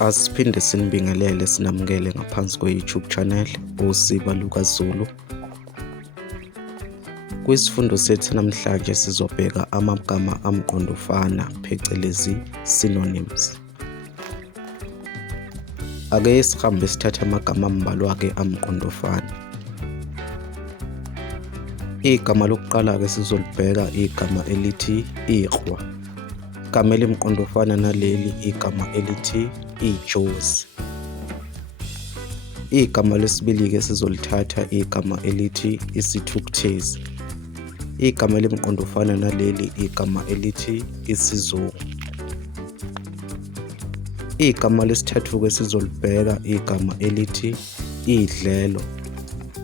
Asiphinde sinibingelele sinamukele ngaphansi kwe-YouTube channel uSiba lukaZulu. Kwisifundo sethu namhlanje sizobheka amagama amqondofana phecelezi synonyms. Ake sihambe sithathe amagama ambalwa-ke amqondofana. Igama lokuqala-ke sizolibheka igama elithi iqhwa. Igama elimqondofana naleli igama elithi ijozi. Igama lesibili-ke sizolithatha igama elithi isithukuthezi. Igama elimqondofana naleli igama elithi isizungu. Igama lesithathu-ke sizolibheka igama elithi idlelo.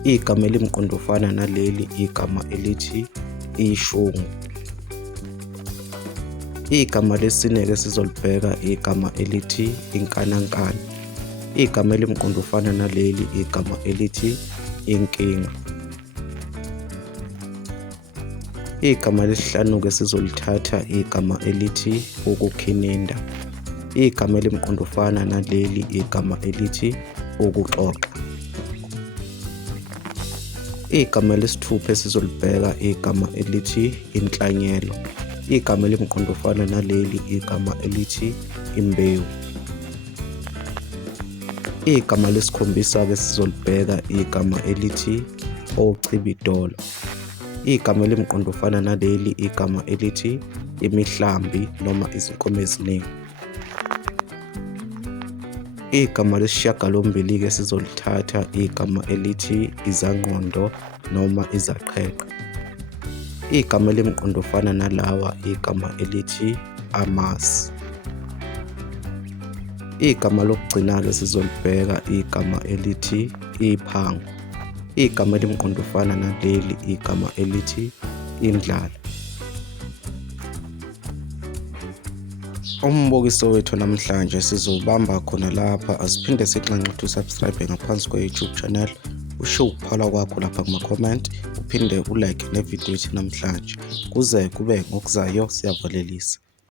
Igama elimqondofana naleli igama elithi ishungu. Igama lesine-ke sizolibheka igama elithi inkanankana. Igama elimqondofana naleli igama elithi inkinga. Igama lesihlanu-ke sizolithatha igama elithi ukukhininda. Igama elimqondofana naleli igama elithi ukuxoxa. Igama lesithupha sizolibheka igama elithi inhlanyelo. Igama elimqondofana naleli igama elithi imbewu. Igama lesikhombisa-ke sizolibheka igama elithi ocibidolo. Igama elimqondofana naleli igama elithi imihlambi noma izinkomo eziningi. Igama lesishiyagalombili-ke sizolithatha igama elithi izangqondo noma izaqheqe. Igama elimqondofana nalawa igama elithi amasi. Igama lokugcina-ke sizolibheka igama elithi iphango. Igama elimqondofana naleli igama elithi indlala. Umbukiso wethu namhlanje sizobamba khona lapha. Asiphinde sixanxe usubscribe ngaphansi kwe-YouTube channel, usho ukuphala kwakho lapha kuma-comment, uphinde ulike nevidiyo yethu namhlanje. Kuze kube ngokuzayo, siyavalelisa.